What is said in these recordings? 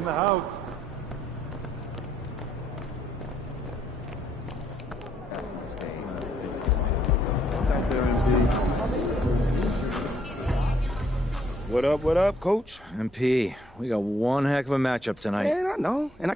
in the house. What up, Coach? MP, we got one heck of a matchup tonight. Man, I know, and I...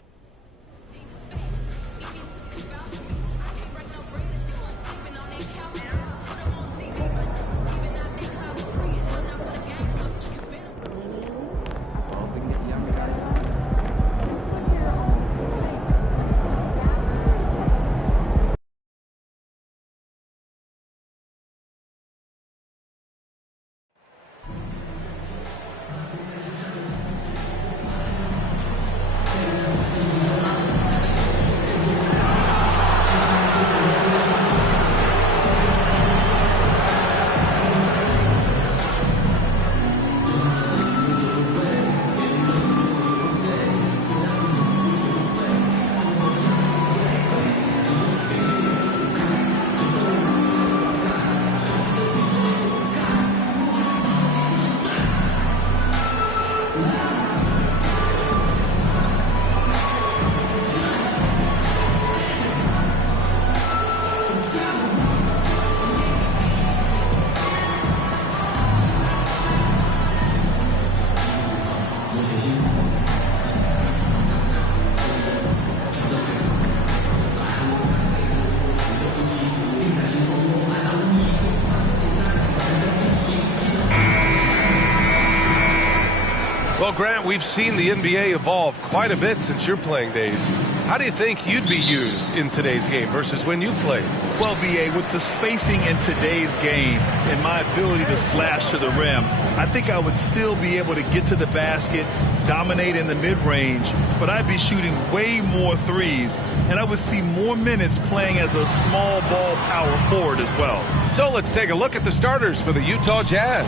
Well, Grant, we've seen the NBA evolve quite a bit since your playing days. How do you think you'd be used in today's game versus when you played? Well, BA, with the spacing in today's game and my ability to slash to the rim, I think I would still be able to get to the basket, dominate in the mid-range, but I'd be shooting way more threes, and I would see more minutes playing as a small ball power forward as well. So let's take a look at the starters for the Utah Jazz.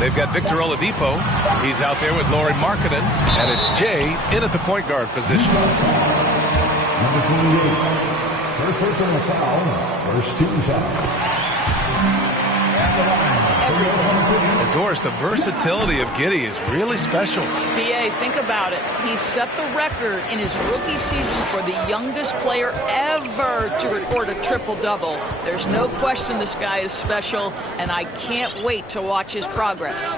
They've got Victor Oladipo. He's out there with Lauri Markkanen, and it's Jay in at the point guard position. Number 28, first personal foul, first team foul. Of course, the versatility of Giddey is really special. BA, think about it. He set the record in his rookie season for the youngest player ever to record a triple-double. There's no question this guy is special, and I can't wait to watch his progress.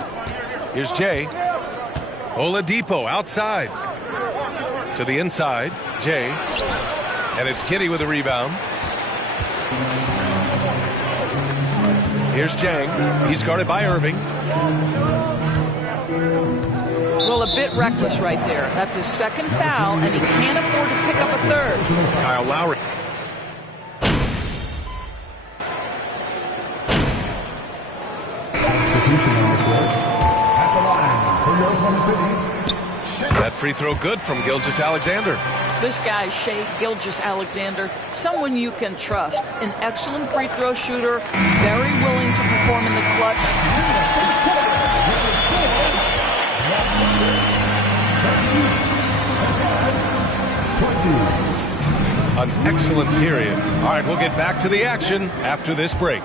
Here's Jay. Oladipo outside. To the inside, Jay. And it's Giddey with a rebound. Here's Jang. He's guarded by Irving. Well, a bit reckless right there. That's his second foul, and he can't afford to pick up a third. Kyle Lowry. That free throw good from Gilgeous-Alexander. This guy, Shai Gilgeous-Alexander, someone you can trust. An excellent free throw shooter, very willing to perform in the clutch. An excellent period. All right, we'll get back to the action after this break.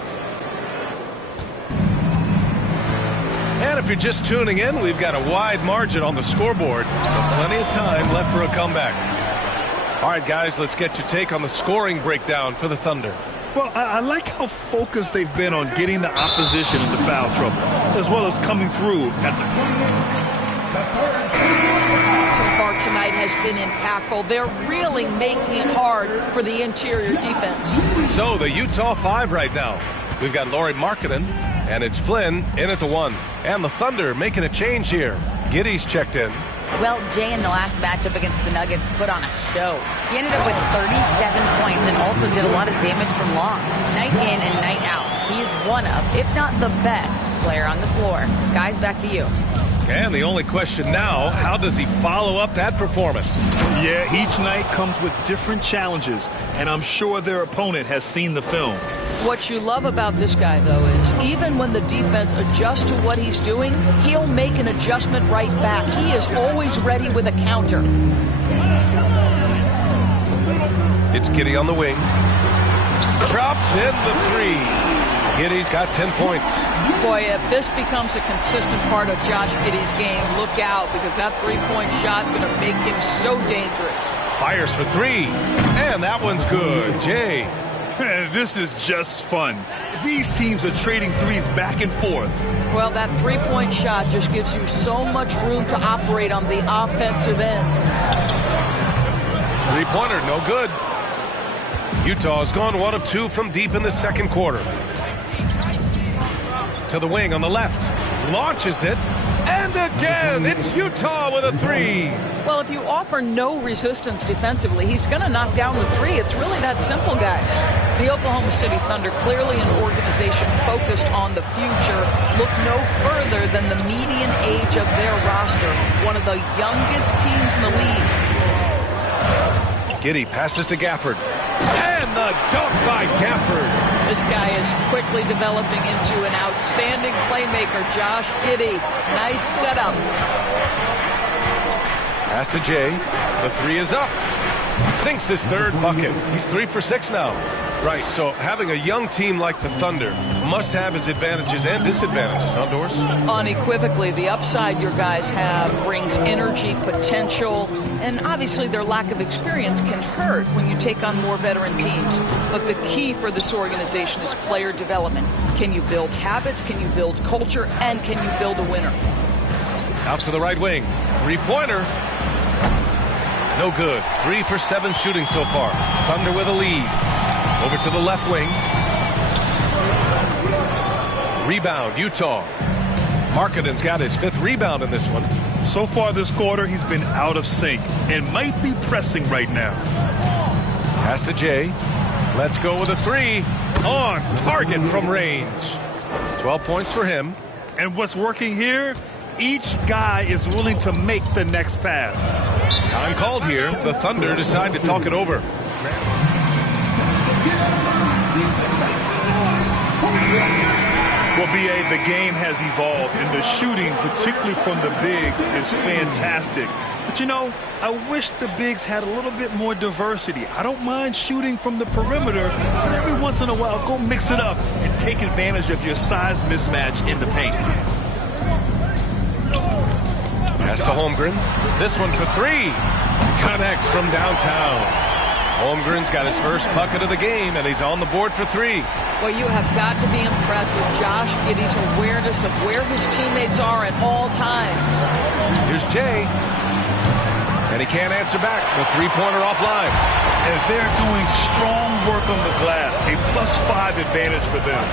And if you're just tuning in, we've got a wide margin on the scoreboard, but plenty of time left for a comeback. All right, guys, let's get your take on the scoring breakdown for the Thunder. Well, I like how focused they've been on getting the opposition into foul trouble, as well as coming through at the So far tonight has been impactful. They're really making it hard for the interior defense. So the Utah 5 right now. We've got Lauri Markkanen, and it's Flynn in at the 1. And the Thunder making a change here. Giddey's checked in. Well, Jay in the last matchup against the Nuggets put on a show. He ended up with 37 points and also did a lot of damage from long. Night in and night out, he's one of, if not the best, player on the floor. Guys, back to you. And the only question now, how does he follow up that performance? Yeah, each night comes with different challenges, and I'm sure their opponent has seen the film. What you love about this guy, though, is even when the defense adjusts to what he's doing, he'll make an adjustment right back. He is always ready with a counter. It's Giddey on the wing. Drops in the 3. Giddey's got 10 points. Boy, if this becomes a consistent part of Josh Giddey's game, look out, because that three-point shot is going to make him so dangerous. Fires for three, and that one's good. Jay. This is just fun. These teams are trading threes back and forth. Well, that three-point shot just gives you so much room to operate on the offensive end. Three-pointer, no good. Utah's gone 1 of 2 from deep in the second quarter. To the wing on the left. Launches it. And again, it's Utah with a three. Well, if you offer no resistance defensively, he's going to knock down the three. It's really that simple, guys. The Oklahoma City Thunder, clearly an organization focused on the future, look no further than the median age of their roster. One of the youngest teams in the league. Giddey passes to Gafford. And the dunk by Gafford. This guy is quickly developing into an outstanding playmaker, Josh Giddey. Nice setup. Pass to Jay. The three is up. Sinks his third bucket. He's 3 for 6 now. Right, so having a young team like the Thunder must have its advantages and disadvantages, huh, Doris? Unequivocally, the upside your guys have brings energy, potential, and obviously their lack of experience can hurt when you take on more veteran teams. But the key for this organization is player development. Can you build habits? Can you build culture? And can you build a winner? Out to the right wing. Three-pointer. No good. 3 for 7 shooting so far. Thunder with a lead. Over to the left wing. Rebound, Utah. Markkanen's got his 5th rebound in this one. So far this quarter, he's been out of sync and might be pressing right now. Pass to Jay. Let's go with a three. On target from range. 12 points for him. And what's working here? Each guy is willing to make the next pass. Time called here. The Thunder decide to talk it over. Well, B.A., the game has evolved, and the shooting, particularly from the bigs, is fantastic. But, you know, I wish the bigs had a little bit more diversity. I don't mind shooting from the perimeter, but every once in a while, go mix it up and take advantage of your size mismatch in the paint. Pass to Holmgren. This one for three. Connects from downtown. Holmgren's got his first bucket of the game, and he's on the board for three. Well, you have got to be impressed with Josh Giddey's awareness of where his teammates are at all times. Here's Jay. And he can't answer back. The three-pointer offline. And they're doing strong work on the glass. A +5 advantage for them.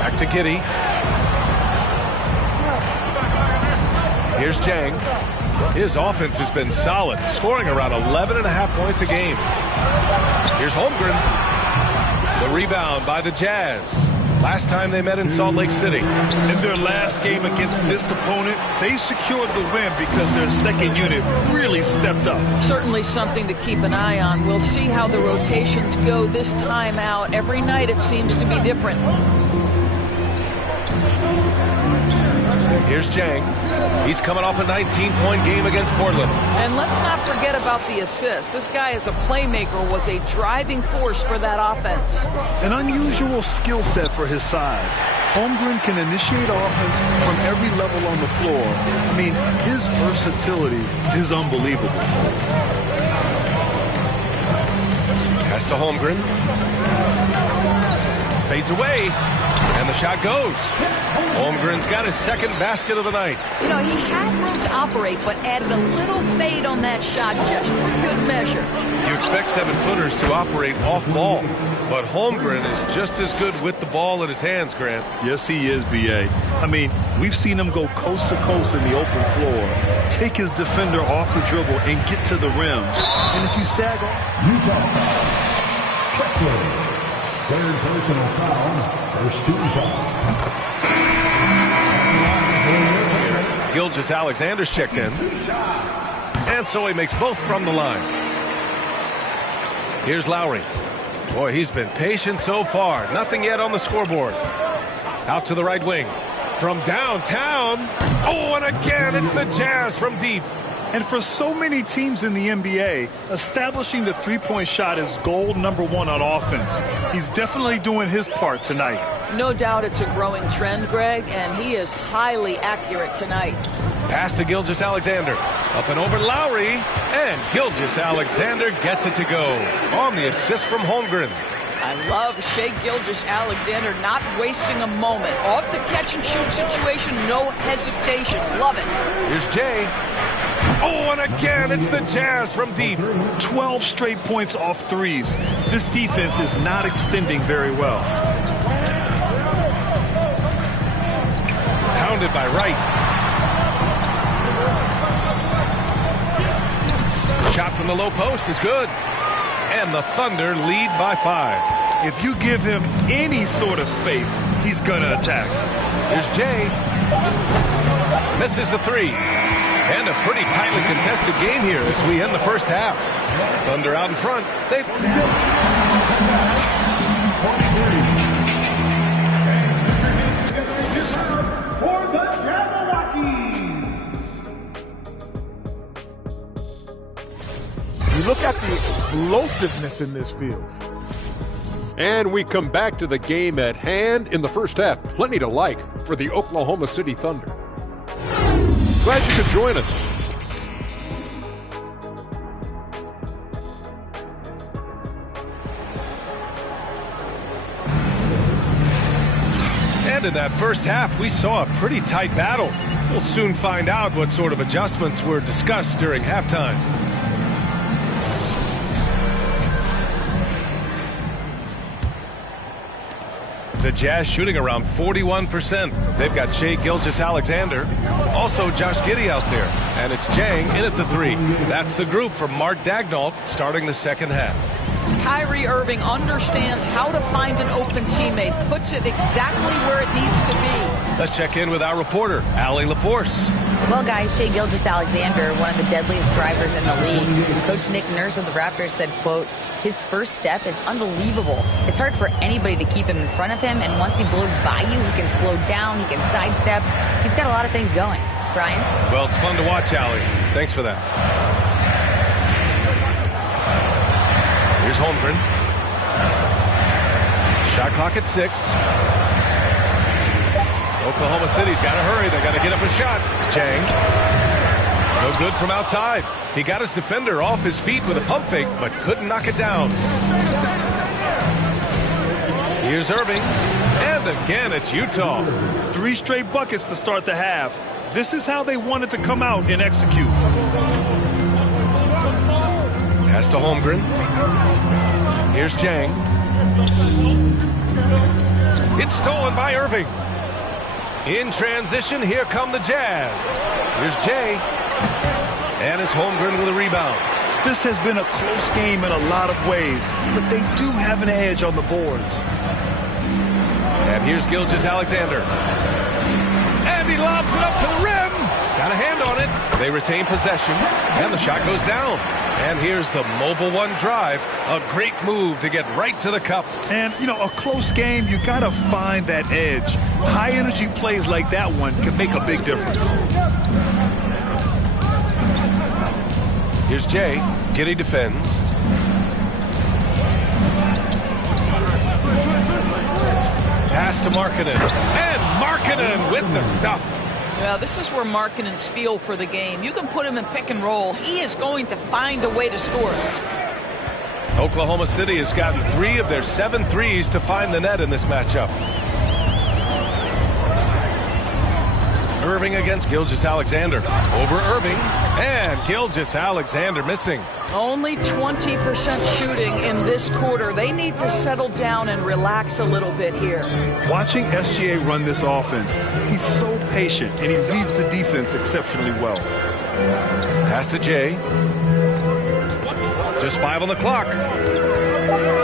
Back to Giddey. Here's Jang. His offense has been solid, scoring around 11.5 points a game. Here's Holmgren. The rebound by the Jazz. Last time they met in Salt Lake City. In their last game against this opponent, they secured the win because their second unit really stepped up. Certainly something to keep an eye on. We'll see how the rotations go this time out. Every night it seems to be different. Here's Jang. He's coming off a 19-point game against Portland. And let's not forget about the assists. This guy is a playmaker, was a driving force for that offense. An unusual skill set for his size. Holmgren can initiate offense from every level on the floor. I mean, his versatility is unbelievable. Pass to Holmgren. Fades away. And the shot goes. Holmgren's got his second basket of the night. You know, he had room to operate, but added a little fade on that shot just for good measure. You expect 7-footers to operate off ball, but Holmgren is just as good with the ball in his hands, Grant. Yes, he is, B.A. I mean, we've seen him go coast to coast in the open floor, take his defender off the dribble, and get to the rim. And if you sag off... Utah foul. Third personal foul. First team foul. Gilgeous-Alexander's checked in. And so he makes both from the line. Here's Lowry. Boy, he's been patient so far. Nothing yet on the scoreboard. Out to the right wing. From downtown. Oh, and again, it's the Jazz from deep. And for so many teams in the NBA, establishing the three-point shot is goal number one on offense. He's definitely doing his part tonight. No doubt it's a growing trend, Greg, and he is highly accurate tonight. Pass to Gilgeous-Alexander. Up and over Lowry. And Gilgeous-Alexander gets it to go on the assist from Holmgren. I love Shai Gilgeous-Alexander not wasting a moment. Off the catch-and-shoot situation, no hesitation. Love it. Here's Jay. Oh, and again, it's the Jazz from deep. 12 straight points off threes. This defense is not extending very well. Pounded by Wright. Shot from the low post is good. And the Thunder lead by 5. If you give him any sort of space, he's going to attack. Here's Jay. Misses the three. And a pretty tightly contested game here as we end the first half. Thunder out in front. You look at the explosiveness in this field. And we come back to the game at hand in the first half. Plenty to like for the Oklahoma City Thunder. Glad you could join us. And in that first half, we saw a pretty tight battle. We'll soon find out what sort of adjustments were discussed during halftime. The Jazz shooting around 41%. They've got Shai Gilgeous-Alexander. Also Josh Giddey out there. And it's Jang in at the 3. That's the group from Mark Daigneault starting the second half. Kyrie Irving understands how to find an open teammate, puts it exactly where it needs to be. Let's check in with our reporter, Allie LaForce. Well, guys, Shai Gilgeous-Alexander, one of the deadliest drivers in the league. Coach Nick Nurse of the Raptors said, quote, his first step is unbelievable. It's hard for anybody to keep him in front of him, and once he blows by you, he can slow down, he can sidestep. He's got a lot of things going. Brian? Well, it's fun to watch, Allie. Thanks for that. Here's Holmgren. Shot clock at 6. Oklahoma City's got to hurry. They got to get up a shot. Jang. No good from outside. He got his defender off his feet with a pump fake, but couldn't knock it down. Here's Irving. And again, it's Utah. 3 straight buckets to start the half. This is how they wanted to come out and execute. Pass to Holmgren. Here's Jang. It's stolen by Irving. In transition, here come the Jazz. Here's Jay. And it's Holmgren with a rebound. This has been a close game in a lot of ways, but they do have an edge on the boards. And here's Gilgeous-Alexander. And he lobs it up to the rim. Got a hand on it. They retain possession, and the shot goes down. And here's the Mobile One drive. A great move to get right to the cup. And, you know, a close game, you got to find that edge. High-energy plays like that one can make a big difference. Here's Jay. Giddey defends. Pass to Markkanen. And Markkanen with the stuff. Well, this is where Markkanen's feel for the game. You can put him in pick and roll. He is going to find a way to score. Oklahoma City has gotten 3 of their 7 threes to find the net in this matchup. Irving against Gilgeous-Alexander. Over Irving. And Gilgeous-Alexander missing. Only 20% shooting in this quarter. They need to settle down and relax a little bit here. Watching SGA run this offense, he's so patient, and he reads the defense exceptionally well. Pass to Jay. Just 5 on the clock.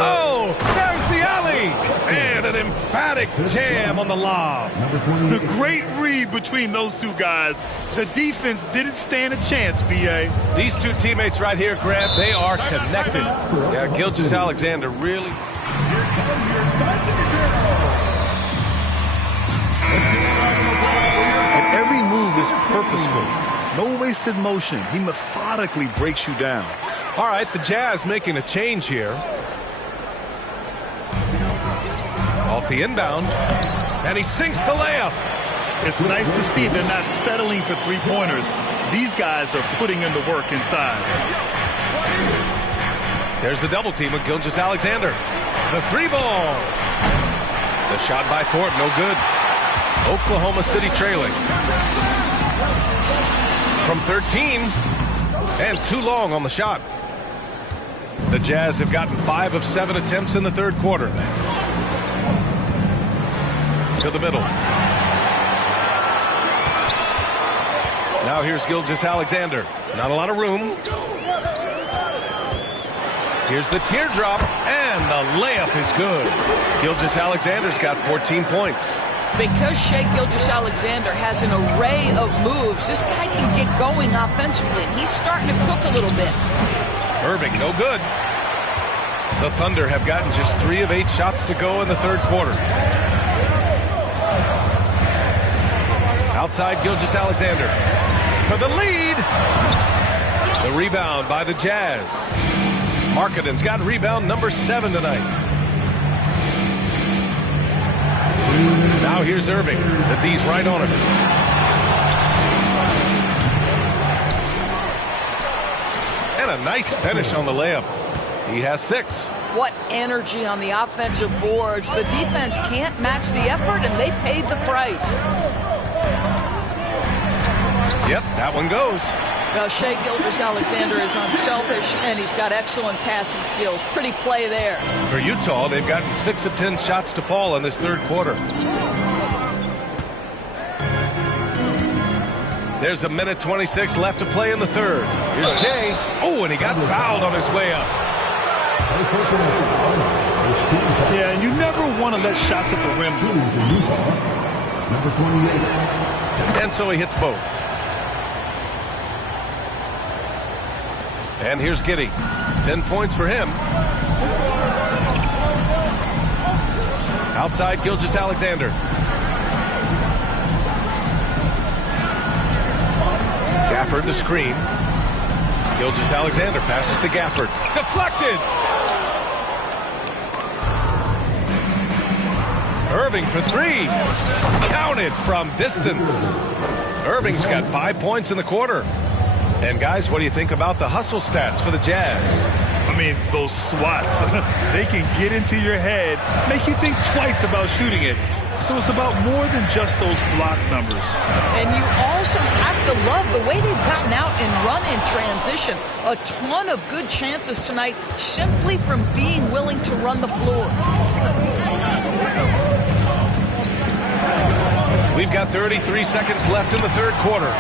Oh, there's the alley. And an emphatic jam on the lob. The great read between those two guys. The defense didn't stand a chance, B.A. These two teammates right here, Grant, they are connected. Yeah, Gilgeous-Alexander really. And every move is purposeful. No wasted motion. He methodically breaks you down. All right, the Jazz making a change here. Off the inbound, and he sinks the layup. It's nice to see they're not settling for three-pointers. These guys are putting in the work inside. There's the double team with Gilgeous-Alexander. The three ball. The shot by Thorpe, no good. Oklahoma City trailing. From 13, and too long on the shot. The Jazz have gotten 5 of 7 attempts in the third quarter. To the middle. Now here's Gilgeous-Alexander. Not a lot of room. Here's the teardrop, and the layup is good. Gilgeous-Alexander's got 14 points. Because Shai Gilgeous-Alexander has an array of moves, this guy can get going offensively. He's starting to cook a little bit. Irving, no good. The Thunder have gotten just 3 of 8 shots to go in the third quarter. Outside Gilgeous-Alexander for the lead. The rebound by the Jazz. Markkanen's got rebound number 7 tonight. Now here's Irving. The D's right on him. And a nice finish on the layup. He has 6. What energy on the offensive boards. The defense can't match the effort, and they paid the price. Yep, that one goes. Well, Shai Gilgeous-Alexander is unselfish, and he's got excellent passing skills. Pretty play there. For Utah, they've gotten 6 of 10 shots to fall in this third quarter. There's a minute 26 left to play in the third. Here's Jay. Oh, and he got fouled on his way up. Yeah, and you never want to let shots at the rim. Number 28. And so he hits both. And here's Giddey. 10 points for him. Outside Gilgeous-Alexander. Gafford the screen. Gilgeous-Alexander passes to Gafford. Deflected! Irving for 3. Counted from distance. Irving's got 5 points in the quarter. And guys, what do you think about the hustle stats for the Jazz? I mean, those swats, they can get into your head, make you think twice about shooting it. So it's about more than just those block numbers. And you also have to love the way they've gotten out and run in transition. A ton of good chances tonight simply from being willing to run the floor. We've got 33 seconds left in the third quarter.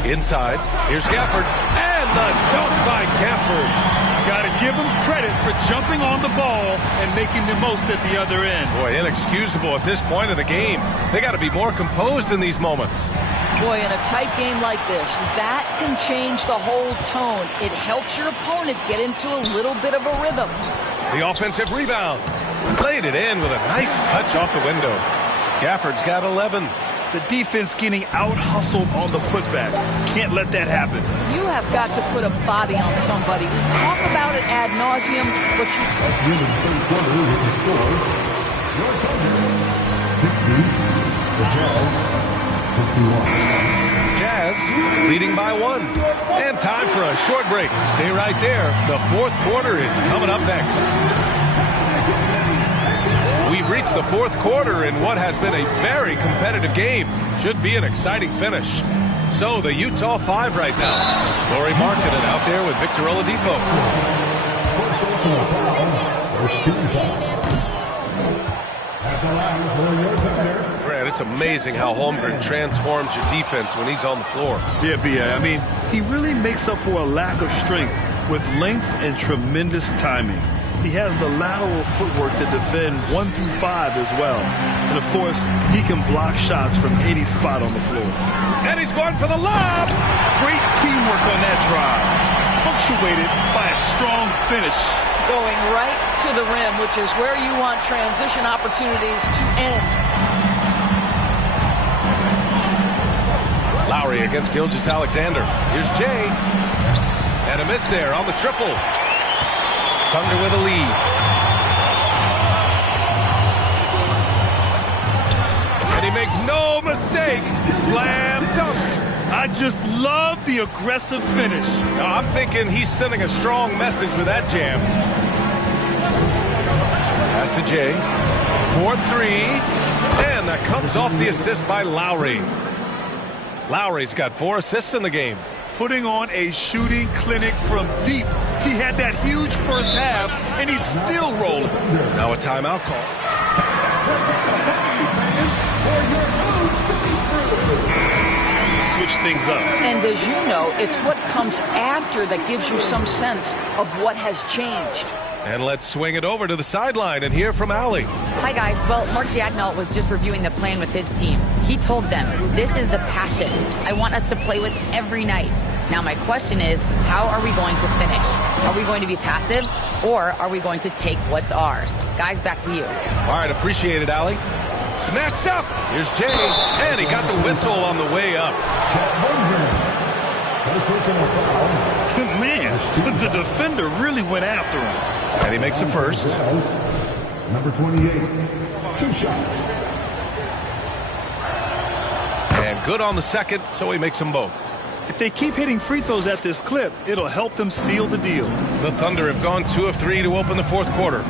Inside, here's Gafford, and the dunk by Gafford. Got to give him credit for jumping on the ball and making the most at the other end. Boy, inexcusable at this point of the game. They got to be more composed in these moments. Boy, in a tight game like this, that can change the whole tone. It helps your opponent get into a little bit of a rhythm. The offensive rebound. Played it in with a nice touch off the window. Gafford's got 11. The defense getting out-hustled on the putback. Can't let that happen. You have got to put a body on somebody. We talk about it ad nauseum, but you... In the third quarter, with the score, your Thunder, 60, the Jazz, 61. Jazz leading by 1. And time for a short break. Stay right there. The fourth quarter is coming up next. We've reached the fourth quarter in what has been a very competitive game. Should be an exciting finish. So the Utah 5 right now. Lauri Markkanen out there with Victor Oladipo. First team foul. At the line for your Thunder. Grant, it's amazing how Holmgren transforms your defense when he's on the floor. Yeah, B.A. I mean, he really makes up for a lack of strength with length and tremendous timing. He has the lateral footwork to defend 1 through 5 as well. And, of course, he can block shots from any spot on the floor. And he's going for the lob! Great teamwork on that drive, punctuated by a strong finish. Going right to the rim, which is where you want transition opportunities to end. Lowry against Gilgeous-Alexander. Here's Jay. And a miss there on the triple. Thunder with a lead. And he makes no mistake. Slam dunk. I just love the aggressive finish. Now, I'm thinking he's sending a strong message with that jam. Pass to Jay. 4-3. And that comes off the assist by Lowry. Lowry's got 4 assists in the game. Putting on a shooting clinic from deep. He had that huge first half, and he's still rolling. Now a timeout call. Switch things up. And as you know, it's what comes after that gives you some sense of what has changed. And let's swing it over to the sideline and hear from Allie. Hi, guys. Well, Mark Daigneault was just reviewing the plan with his team. He told them, this is the passion I want us to play with every night. Now, my question is, how are we going to finish? Are we going to be passive, or are we going to take what's ours? Guys, back to you. All right, appreciate it, Allie. Snatched up. Here's Jay, and he got the whistle on the way up. Man, the defender really went after him. And he makes a first. Number 28, 2 shots. And good on the second, so he makes them both. If they keep hitting free throws at this clip, it'll help them seal the deal. The Thunder have gone 2 of 3 to open the fourth quarter.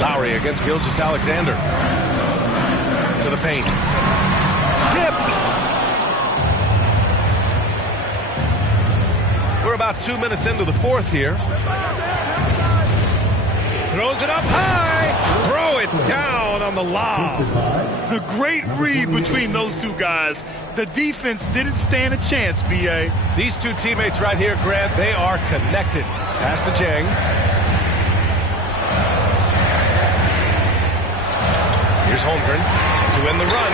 Lowry against Gilgeous-Alexander. To the paint. Tipped. We're about 2 minutes into the fourth here. Throws it up high. Throw it down on the lob. A great read between those two guys. The defense didn't stand a chance, B.A. These two teammates right here, Grant, they are connected. Pass to Jang. Here's Holmgren to win the run.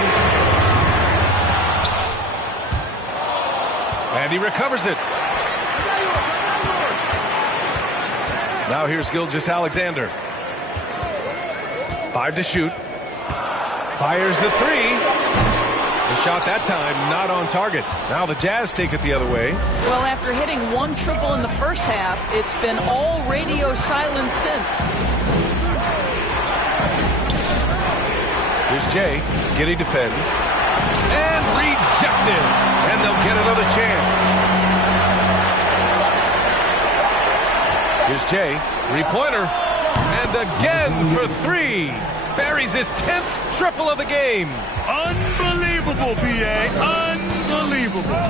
And he recovers it. Now here's Gilgeous-Alexander. 5 to shoot. Fires the 3. The shot that time not on target. Now the Jazz take it the other way. Well, after hitting 1 triple in the first half, it's been all radio silence since. Here's Jay. Giddey defends. And rejected. And they'll get another chance. Here's Jay. 3-pointer. And again for 3. Buries his 10th triple of the game. Unbelievable, B.A. Unbelievable.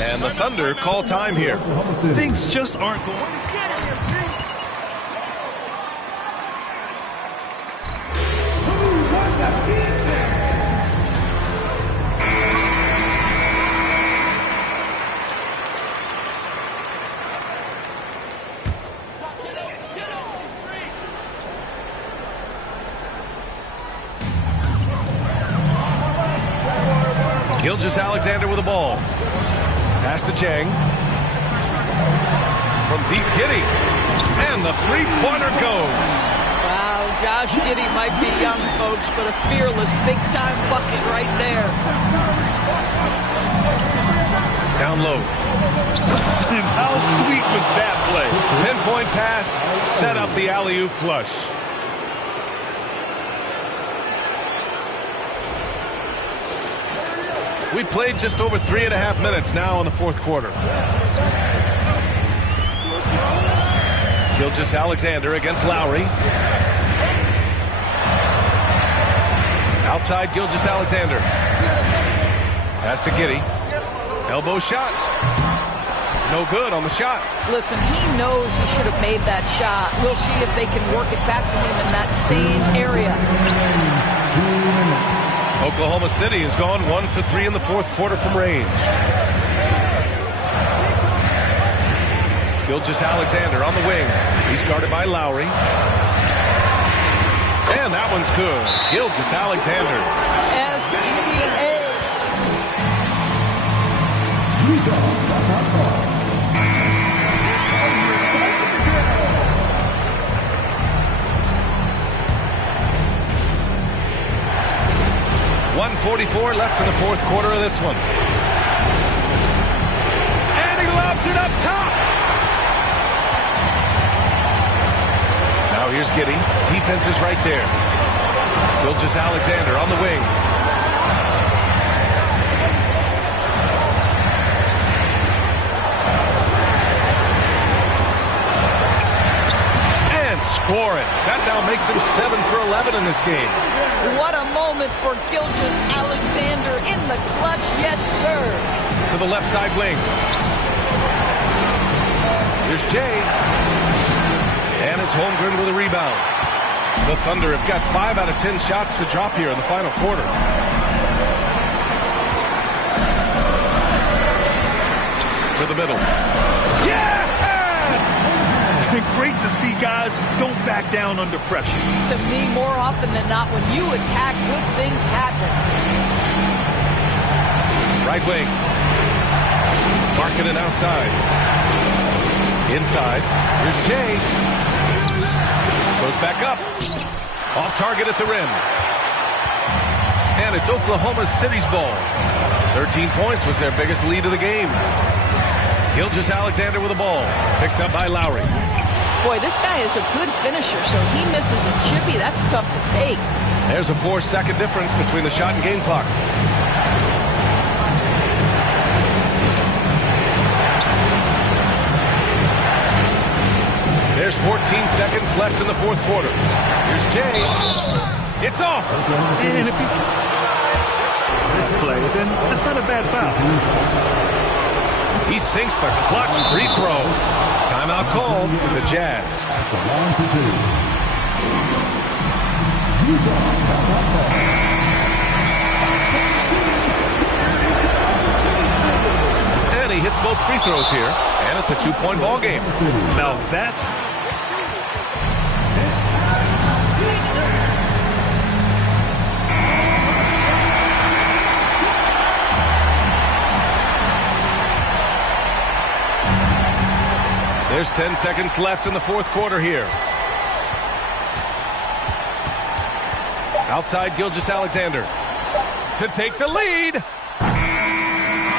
And the Thunder call time here. Things just aren't going. Gilgeous-Alexander with the ball. Pass to Jang. From deep, Giddey. And the 3-pointer goes. Wow, Josh Giddey might be young, folks, but a fearless big-time bucket right there. Down low. And how sweet was that play? Pinpoint pass, set up the alley-oop flush. We played just over 3.5 minutes now in the fourth quarter. Gilgeous-Alexander against Lowry. Outside Gilgeous-Alexander. Pass to Giddey. Elbow shot. No good on the shot. Listen, he knows he should have made that shot. We'll see if they can work it back to him in that same area. Oklahoma City has gone 1 for 3 in the fourth quarter from range. Gilgeous-Alexander on the wing. He's guarded by Lowry. And that one's good. Gilgeous-Alexander. SGA. 2:44 left in the fourth quarter of this one. And he lobs it up top. Now here's Giddey. Defense is right there. Gilgeous-Alexander on the wing. And score it. That now makes him 7 for 11 in this game. What a moment for Gilgeous-Alexander in the clutch. Yes, sir. To the left side wing. Here's Jay. And it's Holmgren with a rebound. The Thunder have got 5 out of 10 shots to drop here in the final quarter. To the middle. Yes! Great to see guys who don't back down under pressure. To me, more often than not, when you attack, good things happen. Right wing. Marking it outside. Inside. Here's Jay. Goes back up. Off target at the rim. And it's Oklahoma City's ball. 13 points was their biggest lead of the game. Gilgeous-Alexander with the ball. Picked up by Lowry. Boy, this guy is a good finisher, so he misses a chippy. That's tough to take. There's a 4-second difference between the shot and game clock. There's 14 seconds left in the fourth quarter. Here's Jay. It's off. And if you play, then that's not a bad foul. He sinks the clutch free throw. Timeout called for the Jazz. And he hits both free throws here. And it's a 2-point ball game. Now that's... There's 10 seconds left in the fourth quarter here. Outside Gilgeous-Alexander to take the lead.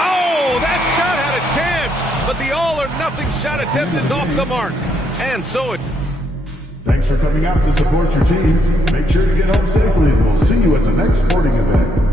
Oh, that shot had a chance, but the all-or-nothing shot attempt is off the mark. And so it... Thanks for coming out to support your team. Make sure to get home safely, and we'll see you at the next sporting event.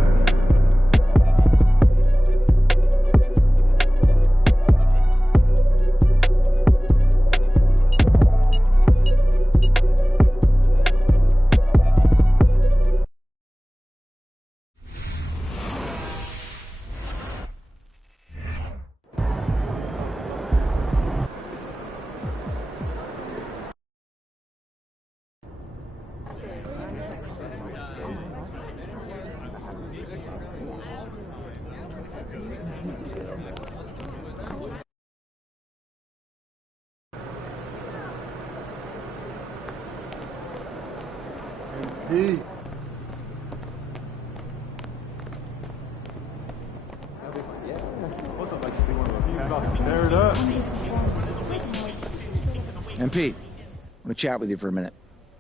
And Pete, I'm going to chat with you for a minute.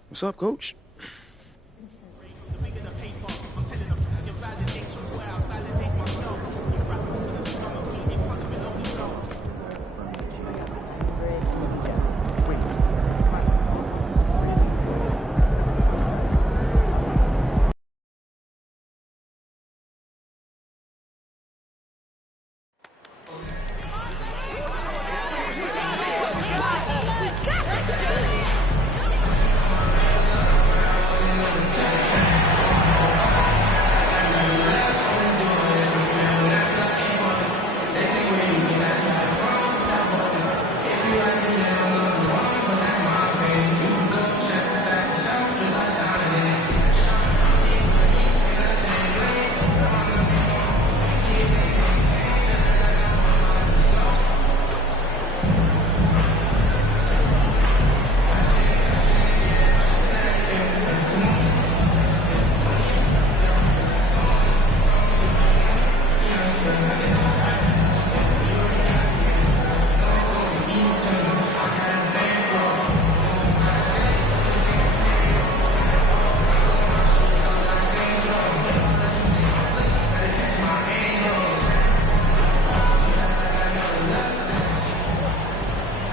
What's up, Coach?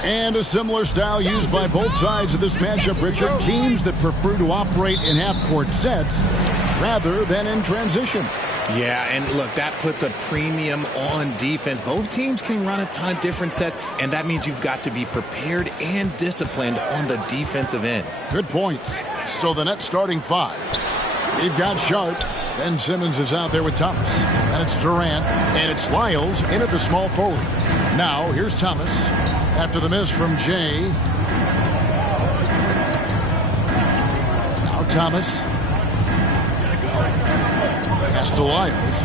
And a similar style used by both sides of this matchup, Richard. Teams that prefer to operate in half-court sets rather than in transition. Yeah, and look, that puts a premium on defense. Both teams can run a ton of different sets, and that means you've got to be prepared and disciplined on the defensive end. Good point. So the Nets starting 5. We've got Sharp. Ben Simmons is out there with Thomas. And it's Durant. And it's Lyles in at the small forward. Now, here's Thomas. After the miss from Jay. Now Thomas. Pass to Lyles.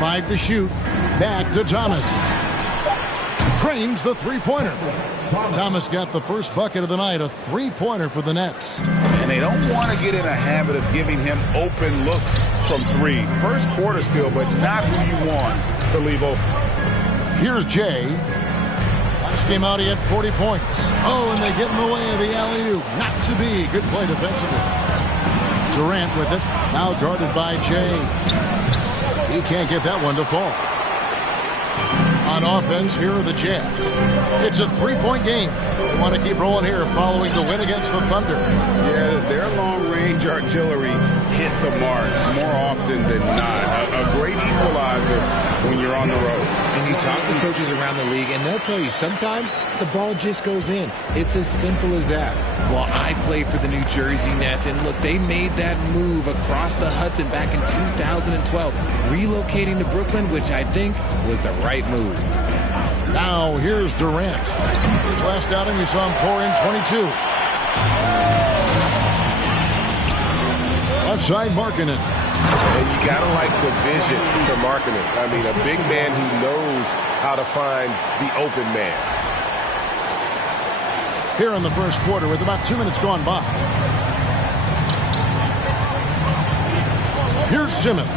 5 to shoot. Back to Thomas. Trains the three-pointer. Thomas got the first bucket of the night, a three-pointer for the Nets. And they don't want to get in a habit of giving him open looks from 3. First quarter still, but not who you want to leave open. Here's Jay. Last game out, he had 40 points. Oh, and they get in the way of the alley-oop. Not to be. Good play defensively. Durant with it. Now guarded by Jay. He can't get that one to fall. On offense, here are the Jazz. It's a three-point game. They want to keep rolling here following the win against the Thunder. Yeah, their long-range artillery hit the mark more often than not. A great equalizer when you're on the road. And you talk to coaches around the league, and they'll tell you sometimes the ball just goes in. It's as simple as that. Well, I play for the New Jersey Nets, and look, they made that move across the Hudson back in 2012, relocating to Brooklyn, which I think was the right move. Now, here's Durant. His last outing, you saw him pour in 22. Left side, Markkanen. And you got to like the vision for Markkanen. I mean, a big man who knows how to find the open man. Here in the first quarter with about 2 minutes gone by. Here's Simmons.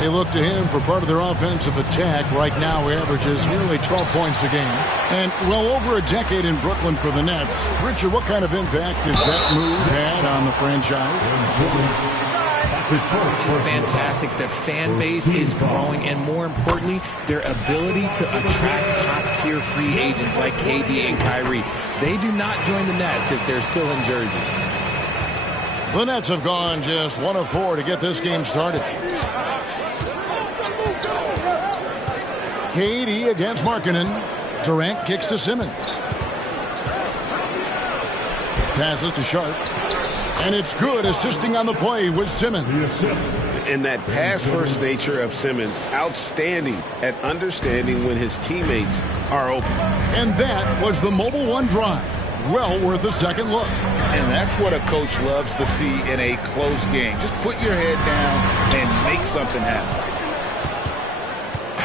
They look to him for part of their offensive attack. Right now, he averages nearly 12 points a game. And well over a decade in Brooklyn for the Nets. Richard, what kind of impact has that move had on the franchise? It's fantastic. The fan base is growing, and more importantly, their ability to attract top-tier free agents like KD and Kyrie. They do not join the Nets if they're still in Jersey. The Nets have gone just 1 of 4 to get this game started. KD against Markkanen. Durant kicks to Simmons. Passes to Sharp. And it's good, assisting on the play with Simmons. And that pass-first nature of Simmons, outstanding at understanding when his teammates are open. And that was the Mobile One drive. Well worth a second look. And that's what a coach loves to see in a close game. Just put your head down and make something happen.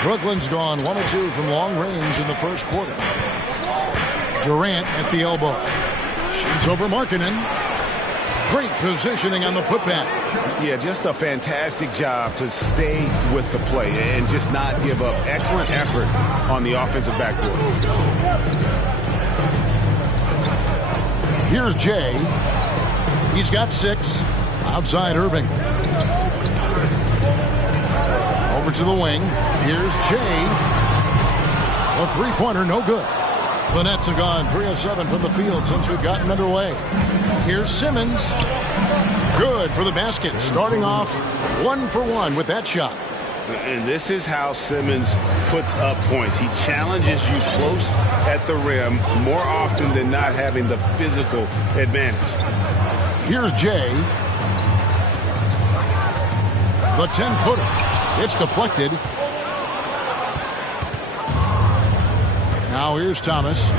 Brooklyn's gone 1 of 2 from long range in the first quarter. Durant at the elbow. Shoots over Markkanen. Great positioning on the putback. Yeah, just a fantastic job to stay with the play and just not give up. Excellent effort on the offensive backboard. Here's Jay. He's got 6. Outside Irving. Over to the wing. Here's Jay. A three-pointer, no good. The Nets have gone 3 of 7 from the field since we've gotten underway. Here's Simmons. Good for the basket. Starting off 1 for 1 with that shot. And this is how Simmons puts up points. He challenges you close at the rim more often than not, having the physical advantage. Here's Jay. The 10-footer. It's deflected. Now here's Thomas.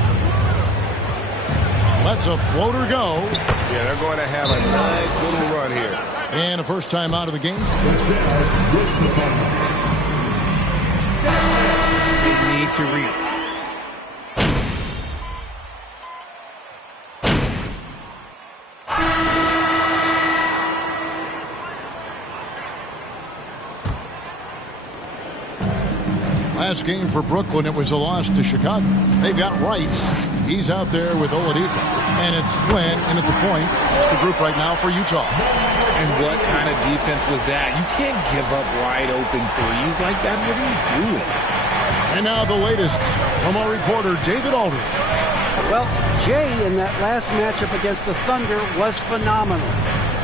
Lets a floater go. Yeah, they're going to have a nice little run here. And a first time out of the game. They need to Last game for Brooklyn, it was a loss to Chicago. They've got Wright. He's out there with Oladipo. And it's Flynn in at the point. That's the group right now for Utah. And what kind of defense was that? You can't give up wide open threes like that. What are you doing? And now the latest from our reporter, David Aldridge. Well, Jay in that last matchup against the Thunder was phenomenal.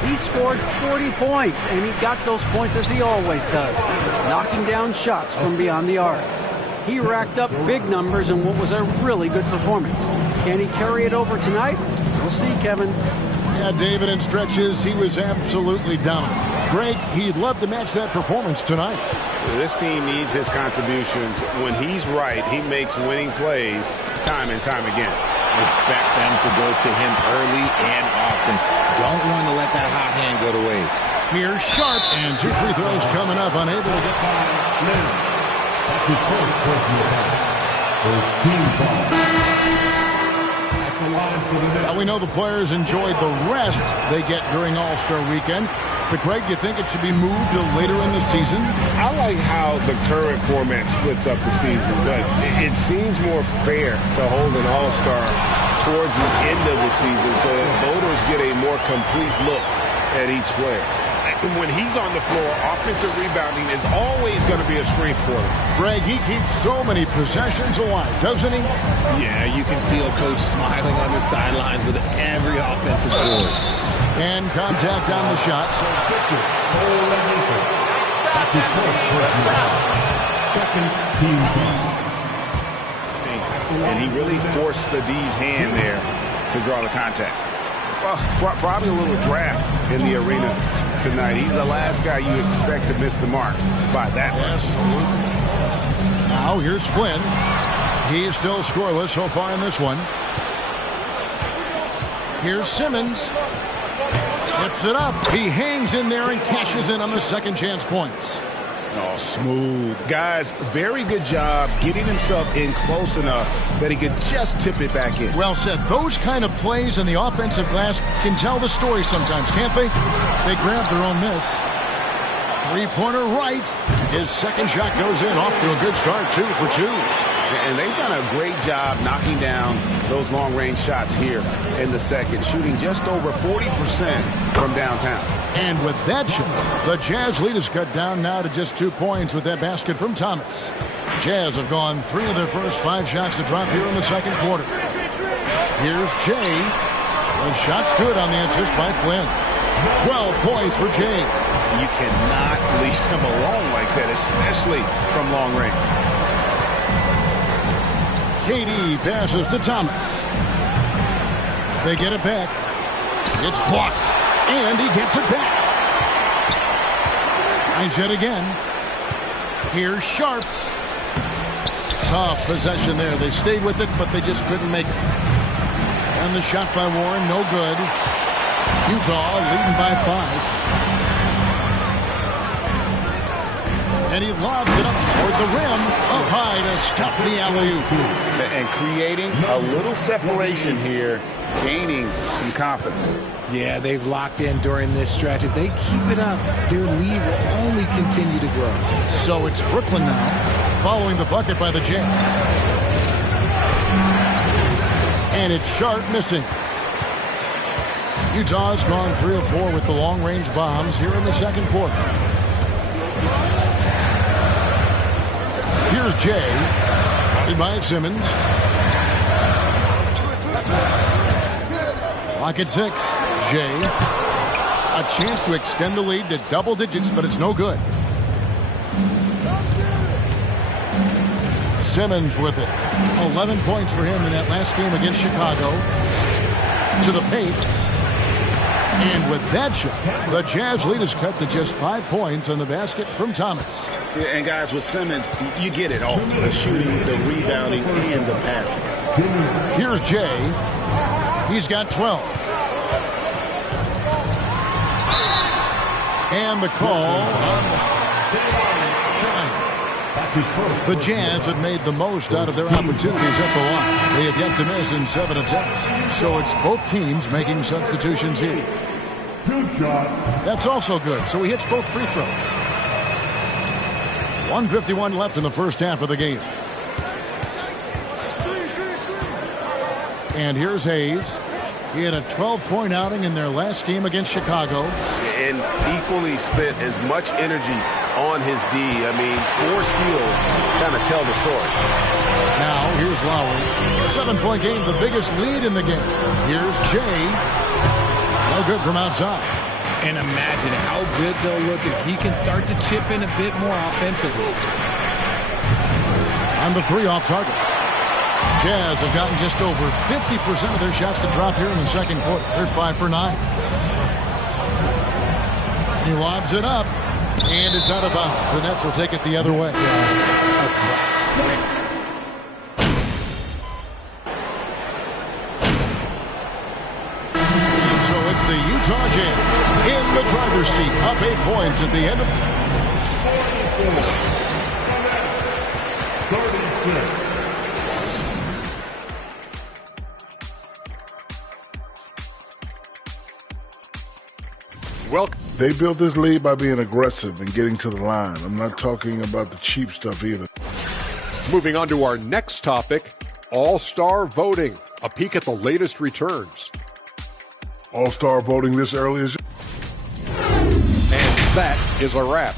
He scored 40 points, and he got those points as he always does, knocking down shots from beyond the arc. He racked up big numbers in what was a really good performance. Can he carry it over tonight? We'll see, Kevin. Yeah, David, in stretches, he was absolutely dominant. Greg, he'd love to match that performance tonight. This team needs his contributions. When he's right, he makes winning plays time and time again. Expect them to go to him early and often. Don't want to let that hot hand go to waste. Here's Sharp, and 2 free throws coming up, unable to get by. That's his first personal foul. First team foul. At the line for the net. Now we know the players enjoyed the rest they get during All-Star Weekend. But, Greg, do you think it should be moved to later in the season? I like how the current format splits up the season, but it seems more fair to hold an All-Star towards the end of the season so that voters get a more complete look at each player. And when he's on the floor, offensive rebounding is always going to be a strength for him. Greg, he keeps so many possessions alive, doesn't he? Yeah, you can feel Coach smiling on the sidelines with every offensive board. And contact on the shot. So that's his first personal foul. Second team foul. And he really forced the D's hand there to draw the contact. Well, probably a little draft in the arena tonight. He's the last guy you expect to miss the mark by that much. Absolutely. Now here's Flynn. He's still scoreless so far in this one. Here's Simmons. Tips it up. He hangs in there and cashes in on the second chance points. Oh, smooth. Guys, very good job getting himself in close enough that he could just tip it back in. Well said. Those kind of plays in the offensive glass can tell the story sometimes, can't they? They grab their own miss. Three-pointer right. His second shot goes in. Off to a good start, 2 for 2. And they've done a great job knocking down those long-range shots here in the second, shooting just over 40% from downtown. And with that shot, the Jazz lead is cut down now to just 2 points with that basket from Thomas. Jazz have gone 3 of their first 5 shots to drop here in the second quarter. Here's Jay. The shot's good on the assist by Flynn. 12 points for Jay. You cannot leave him alone like that, especially from long range. KD passes to Thomas. They get it back. It's blocked. And he gets it back. Nice hit again. Here's Sharp. Tough possession there. They stayed with it, but they just couldn't make it. And the shot by Warren, no good. Utah leading by 5. And he lobs it up toward the rim, up high to stuff the alley-oop. And creating a little separation here, gaining some confidence. Yeah, they've locked in during this stretch. If they keep it up, their lead will only continue to grow. So it's Brooklyn now, following the bucket by the Jazz. And it's Sharp missing. Utah's gone 3 of 4 with the long-range bombs here in the second quarter. Here's Jay. Guarded by Simmons. Clock at 6. Jay. A chance to extend the lead to double digits, but it's no good. Simmons with it. 11 points for him in that last game against Chicago. To the paint. And with that shot, the Jazz lead is cut to just 5 points on the basket from Thomas. Yeah, and guys, with Simmons, you get it all. The shooting, the rebounding, and the passing. Here's Jay. He's got 12. And the call. The Jazz have made the most out of their opportunities at the line. They have yet to miss in 7 attempts. So it's both teams making substitutions here. That's also good. So he hits both free throws. 1:51 left in the first half of the game. And here's Hayes. He had a 12-point outing in their last game against Chicago. And equally spent as much energy on his D. I mean, 4 steals kind of tell the story. Now, here's Lowry. 7-point game, the biggest lead in the game. Here's Jay. No good from outside. And imagine how good they'll look if he can start to chip in a bit more offensively. On the 3 off target. Jazz have gotten just over 50% of their shots to drop here in the second quarter. They're 5 for 9. He lobs it up, and it's out of bounds. The Nets will take it the other way. So it's the Utah Jazz in the driver's seat, up 8 points at the end of 36. They built this lead by being aggressive and getting to the line. I'm not talking about the cheap stuff either. Moving on to our next topic, All-Star voting. A peek at the latest returns. All-Star voting this early is... And that is a wrap.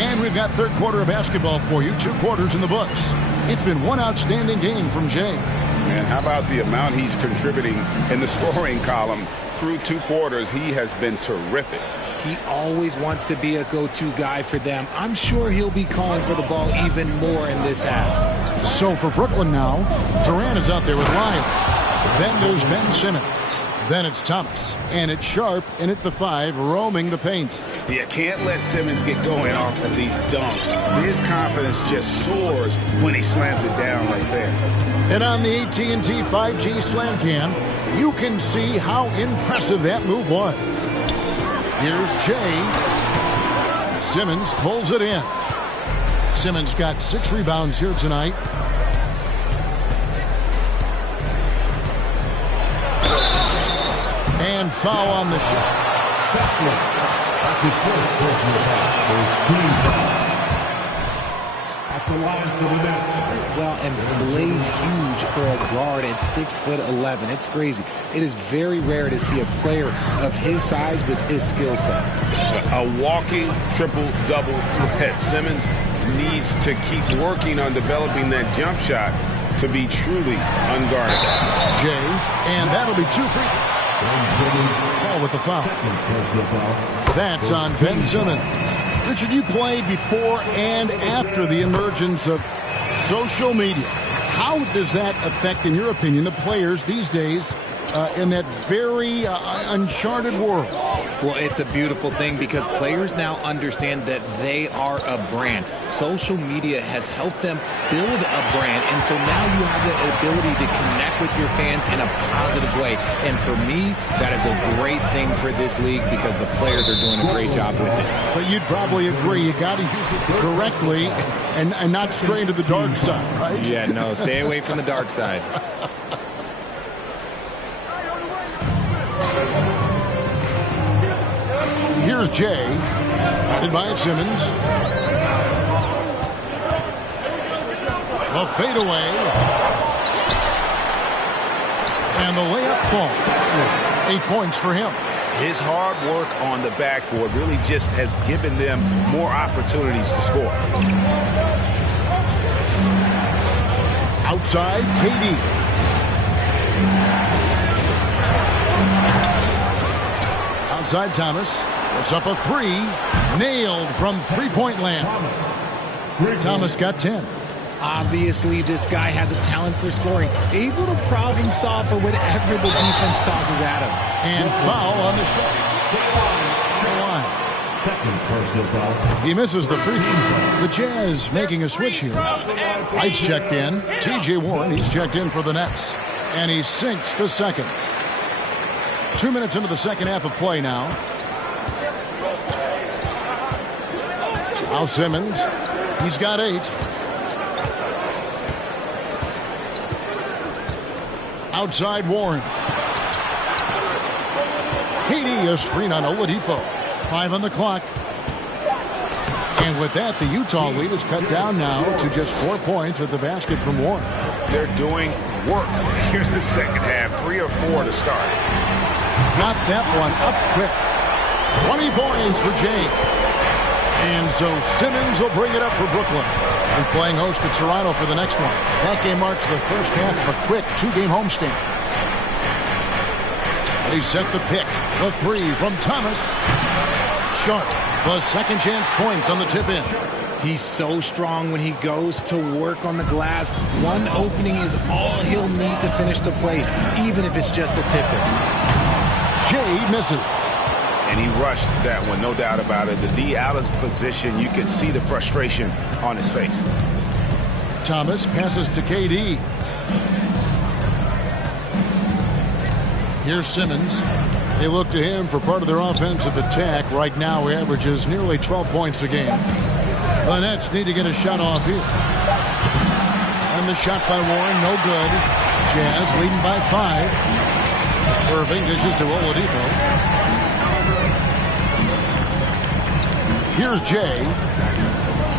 And we've got third quarter of basketball for you. 2 quarters in the books. It's been one outstanding game from Jay. And how about the amount he's contributing in the scoring column? Through 2 quarters, he has been terrific. He always wants to be a go-to guy for them. I'm sure he'll be calling for the ball even more in this half. So for Brooklyn now, Durant is out there with Lyons. Then there's Ben Simmons. Then it's Thomas. And it's Sharp in at the 5, roaming the paint. You can't let Simmons get going off of these dunks. His confidence just soars when he slams it down like that. And on the AT&T 5G Slam Cam, you can see how impressive that move was. Here's Jay. Simmons pulls it in. Simmons got 6 rebounds here tonight. And foul on the shot. That's his first personal foul. Team foul. At the line for the Nets. Well, and plays huge for a guard at 6'11". It's crazy. It is very rare to see a player of his size with his skill set. A walking triple-double threat. Simmons needs to keep working on developing that jump shot to be truly unguarded. Jay, and that'll be 2 free. Paul with the foul. That's on Ben Simmons. Richard, you played before and after the emergence of social media. How does that affect, in your opinion, the players these days in that very uncharted world? Well, it's a beautiful thing because players now understand that they are a brand. Social media has helped them build a brand, and so now you have the ability to connect with your fans in a positive way. And for me, that is a great thing for this league because the players are doing a great job with it. But you'd probably agree you got to use it correctly and not stray into the dark side, right? Yeah, no, stay away from the dark side. Here's Jay, guarded by Simmons. The fadeaway. And the layup falls. 8 points for him. His hard work on the backboard really just has given them more opportunities to score. Outside, KD. Outside, Thomas. It's up a 3. Nailed from three-point land. Thomas got 10. Obviously, this guy has a talent for scoring. Able to problem solve for whatever the defense tosses at him. And foul on the shot. Second personal foul. He misses the free throw. The Jazz making a switch here. White's checked in. T.J. Warren, he's checked in for the Nets. And he sinks the second. 2 minutes into the second half of play now. Al Simmons, he's got 8. Outside Warren. KD, a screen on Oladipo. 5 on the clock. And with that, the Utah lead is cut down now to just 4 points with the basket from Warren. They're doing work here in the second half. 3 or 4 to start. Got that one up quick. 20 points for Jay. And so Simmons will bring it up for Brooklyn. And playing host to Toronto for the next one. That game marks the first half of a quick 2-game homestand. They set the pick. The three from Thomas. Sharp. The second chance points on the tip-in. He's so strong when he goes to work on the glass. One opening is all he'll need to finish the play, even if it's just a tip-in. Jay misses. And he rushed that one, no doubt about it. The D out of position, you could see the frustration on his face. Thomas passes to KD. Here's Simmons. They look to him for part of their offensive attack. Right now, he averages nearly 12 points a game. The Nets need to get a shot off here. And the shot by Warren, no good. Jazz leading by 5. Irving dishes to Oladipo. Here's Jay.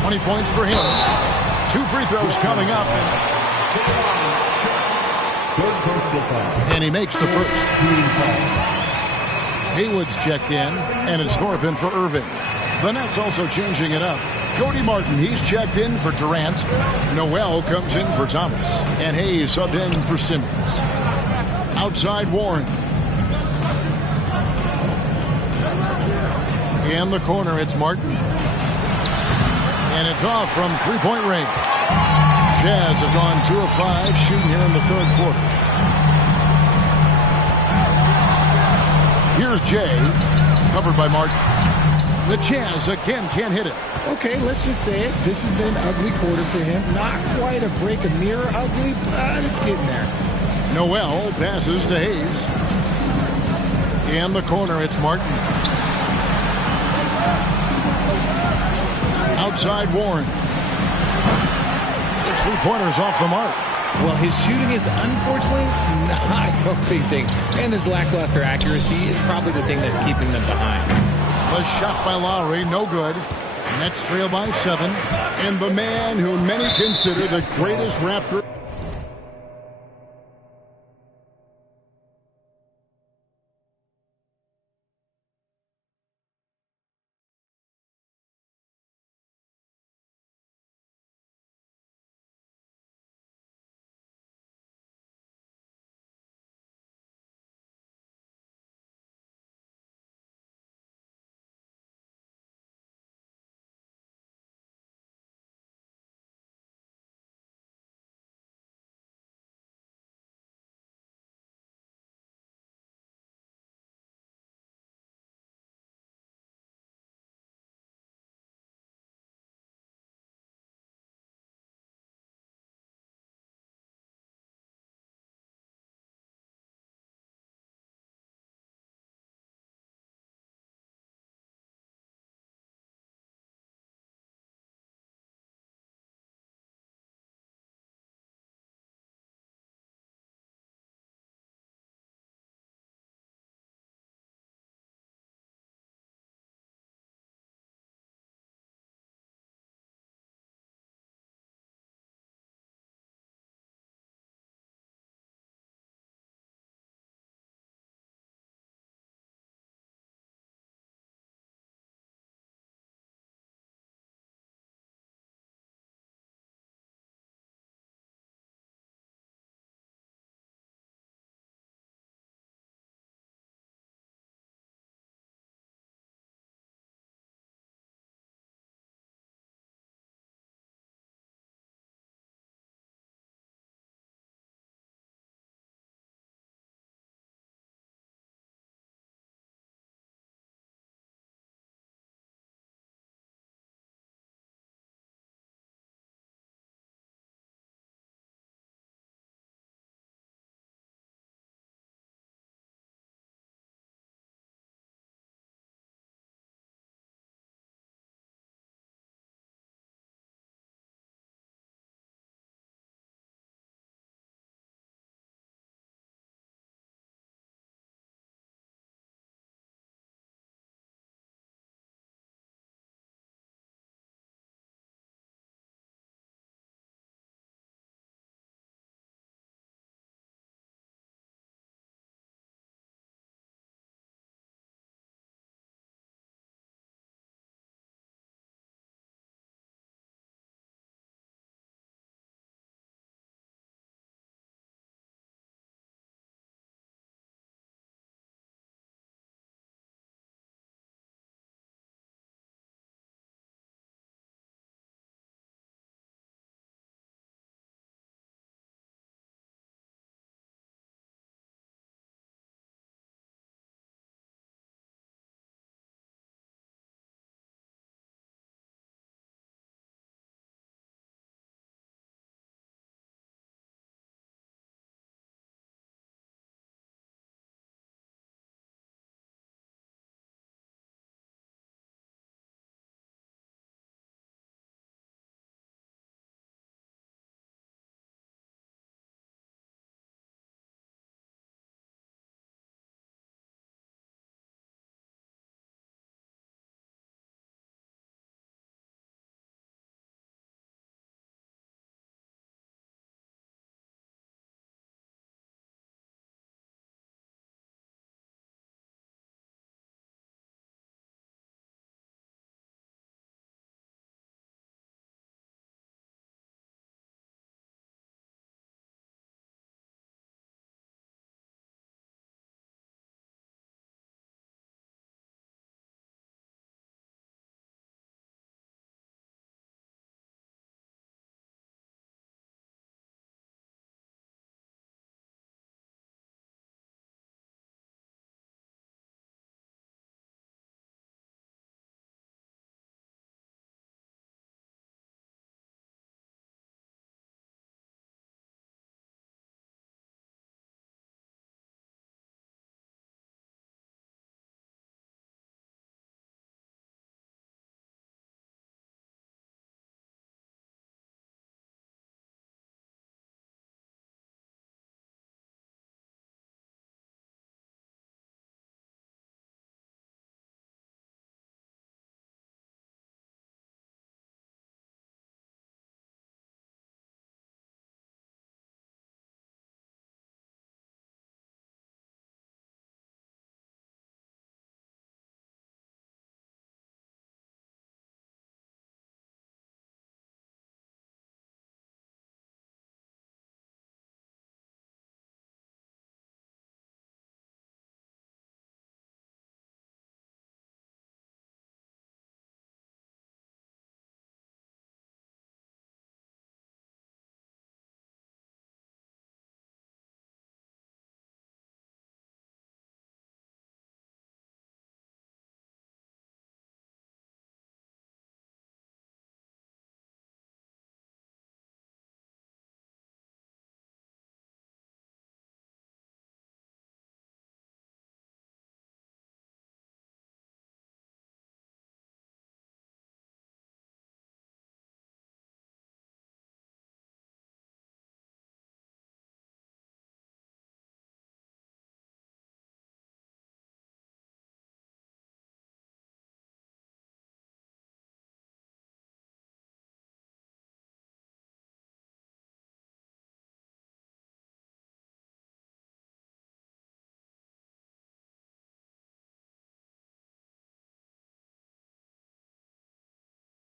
20 points for him. 2 free throws coming up. And he makes the first. Haywood's checked in, and it's Thorpe in for Irving. The Nets also changing it up. Cody Martin, he's checked in for Durant. Noel comes in for Thomas. And Hayes subbed in for Simmons. Outside Warren. In the corner, it's Martin. And it's off from three-point range. Jazz have gone 2 of 5 shooting here in the third quarter. Here's Jay, covered by Martin. The Jazz again can't hit it. Okay, let's just say it. This has been an ugly quarter for him. Not quite a break a mirror ugly, but it's getting there. Noel passes to Hayes. In the corner, it's Martin. Outside Warren. His three-pointer's off the mark. Well, his shooting is unfortunately not helping things. And his lackluster accuracy is probably the thing that's keeping them behind. The shot by Lowry, no good. Nets trail by 7. And the man who many consider the greatest Raptor.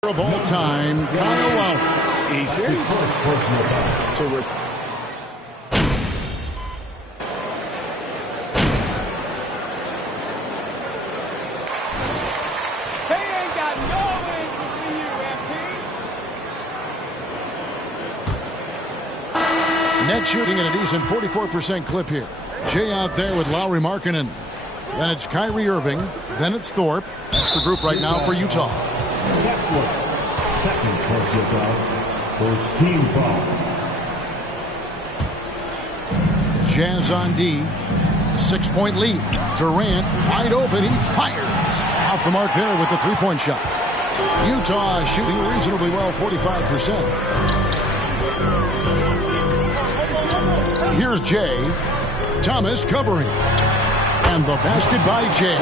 Of all time, Kyle Lowry. He's serious. Net shooting at a decent 44% clip here. Jay out there with Lowry Markkanen. Then it's Kyrie Irving. Then it's Thorpe. That's the group right now for Utah. Second personal foul. First team foul. Jazz on D. 6-point lead. Durant wide open. He fires. Off the mark there with the three-point shot. Utah shooting reasonably well, 45%. Here's Jay. Thomas covering. And the basket by Jay.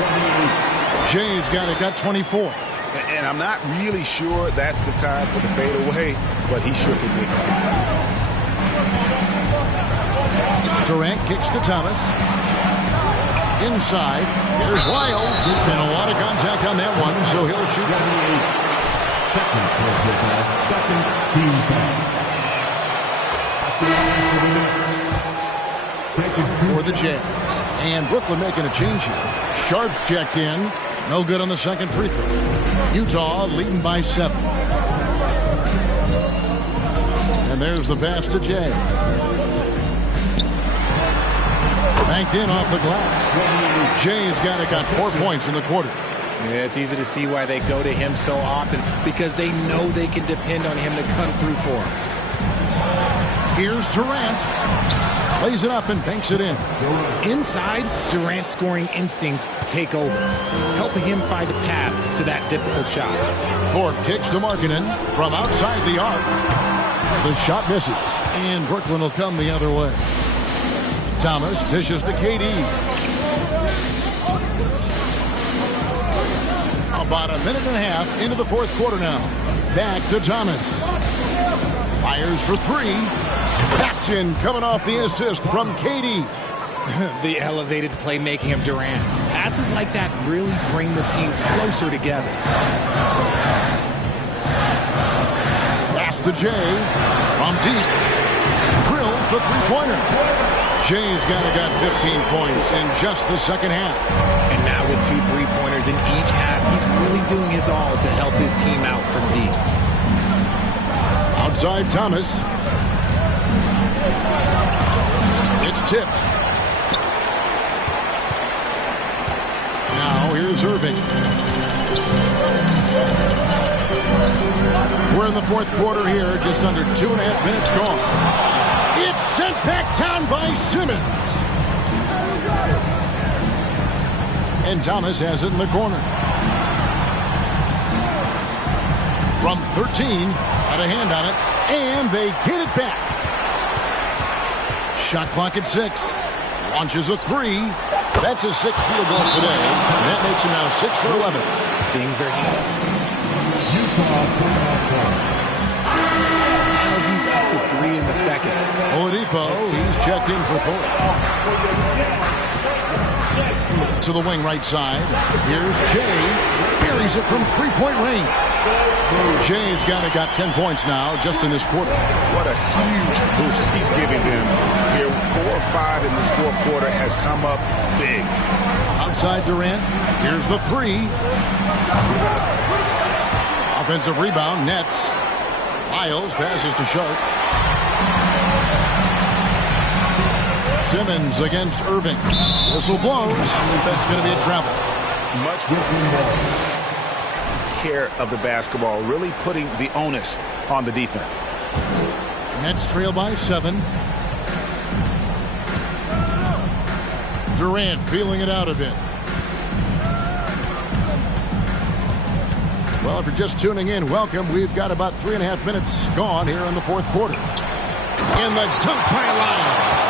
Jay's got 24. And I'm not really sure that's the time for the fadeaway, but he sure can be. Durant kicks to Thomas. Inside. Here's Lyles. And a lot of contact on that one, so he'll shoot. Second team foul. For the Jazz. And Brooklyn making a change here. Sharp's checked in. No good on the second free throw. Utah leading by 7. And there's the pass to Jay. Banked in off the glass. Jay's got 4 points in the quarter. Yeah, it's easy to see why they go to him so often, because they know they can depend on him to come through for them. Here's Durant. Plays it up and banks it in. Inside, Durant's scoring instincts take over, helping him find a path to that difficult shot. Thorpe kicks to Markkanen from outside the arc. The shot misses, and Brooklyn will come the other way. Thomas dishes to KD. About a minute and a half into the fourth quarter now. Back to Thomas. Fires for 3. That's in, coming off the assist from KD. The elevated playmaking of Durant. Passes like that really bring the team closer together. Pass to Jay. From deep. Drills the three-pointer. Jay's got 15 points in just the second half. And now with 2 3-pointers in each half, he's really doing his all to help his team out from deep. Outside Thomas. It's tipped. Now here's Irving. We're in the fourth quarter here, just under 2.5 minutes gone. It's sent back down by Simmons. And Thomas has it in the corner. From 13, got a hand on it, and they get it back. Shot clock at 6. Launches a 3. That's his 6th field goal today, and that makes him now 6 for 11. Things are heating. Now he's up to 3 in the second. Oladipo, he's checked in for 4. To the wing right side. Here's Jay. Buries it from 3-point range. Jay's got 10 points now just in this quarter. What a huge boost he's giving them here. 4 or 5 in this fourth quarter has come up big. Outside Durant. Here's the 3. Offensive rebound. Nets. Lyles passes to Sharp. Simmons against Irving. Whistle blows. That's going to be a travel. Much care of the basketball, really putting the onus on the defense. Nets trail by 7. Durant feeling it out a bit. Well, if you're just tuning in, welcome. We've got about 3.5 minutes gone here in the fourth quarter. And the dunk by Lyles.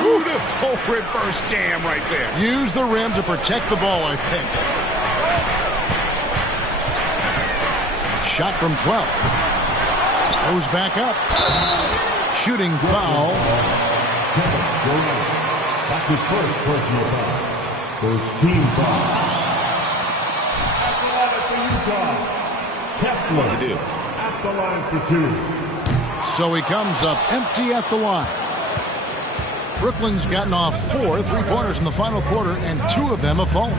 Beautiful reverse jam right there. Use the rim to protect the ball, I think. Shot from 12. Goes back up. Shooting foul. That's his first personal foul. First team foul. For Utah, what to do. At the line for 2. So he comes up empty at the line. Brooklyn's gotten off 4 3-pointers in the final quarter, and 2 of them have fallen.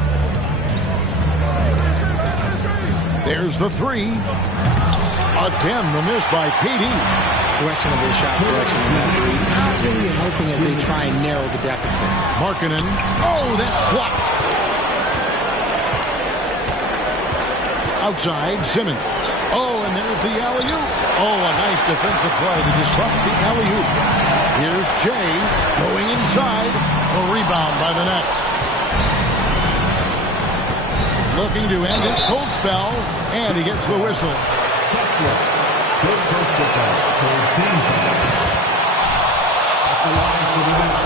There's the 3. Again, the miss by KD. Questionable shot selection in that 3. Not really helping as they try and narrow the deficit. Markkanen. Oh, that's blocked. Outside, Simmons. Oh, and there's the alley-oop. Oh, a nice defensive play to disrupt the alley-oop. Here's Jay going inside. A rebound by the Nets. Looking to end his cold spell, and he gets the whistle.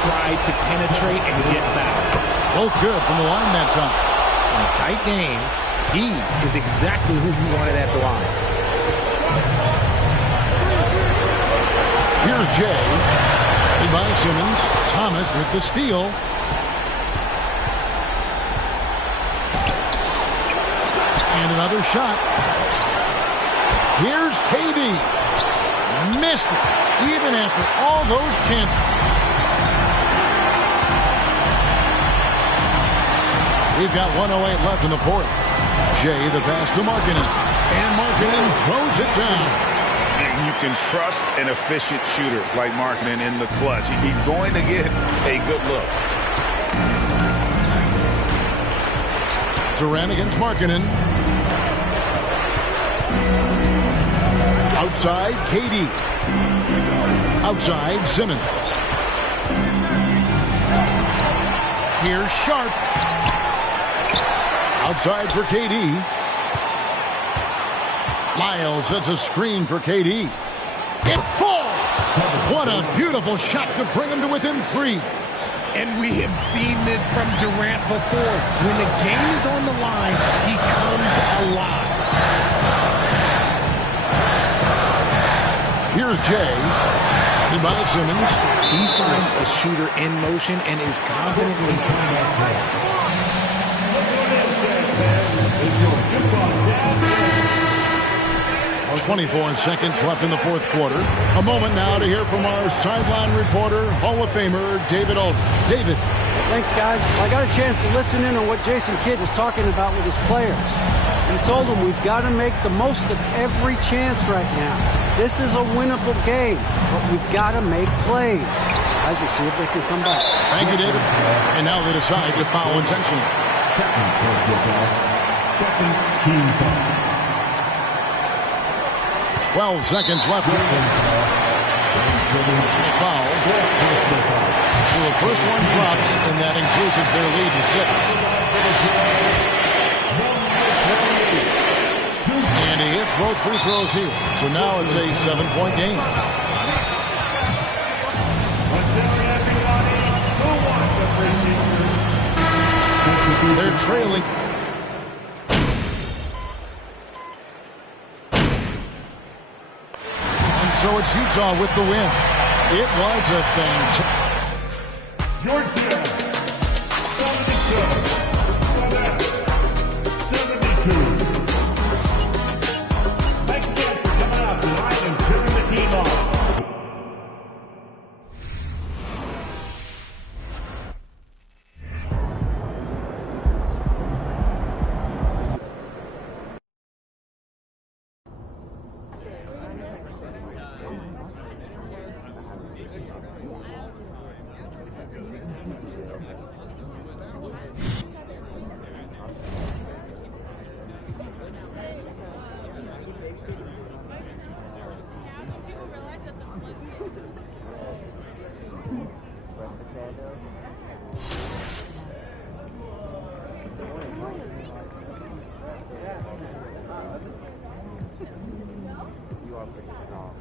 Tried to penetrate and get fouled. Both good from the line that time. In a tight game, he is exactly who he wanted at the line. Here's Jay. By Simmons. Thomas with the steal. And another shot. Here's KD. Missed it, even after all those chances. We've got 1:08 left in the fourth. Jay, the pass to Markkanen. And Markkanen throws it down. And you can trust an efficient shooter like Markkanen in the clutch. He's going to get a good look. Durant against Markkanen. Outside, KD. Outside, Simmons. Here's Sharp. Outside for KD. Lyles sets a screen for KD. It falls! What a beautiful shot to bring him to within 3. And we have seen this from Durant before. When the game is on the line, he comes alive. Here's Jay. He by Simmons. He finds a shooter in motion and is confidently coming back. 24 seconds left in the fourth quarter. A moment now to hear from our sideline reporter, Hall of Famer David Aldridge. David. Thanks, guys. I got a chance to listen in on what Jason Kidd was talking about with his players. He told them we've got to make the most of every chance right now. This is a winnable game, but we've got to make plays. Guys, we'll see if they can come back. Thank you, David. And now they decide to foul intentionally. Second team foul. 12 seconds left. Foul. So the first one drops, and that increases their lead to 6. And he hits both free throws here. So now it's a 7-point game. They're trailing. So it's Utah with the win. It was a fantastic. Georgia, 72. Thanks again for coming out tonight and cheering the team on. You are pretty strong.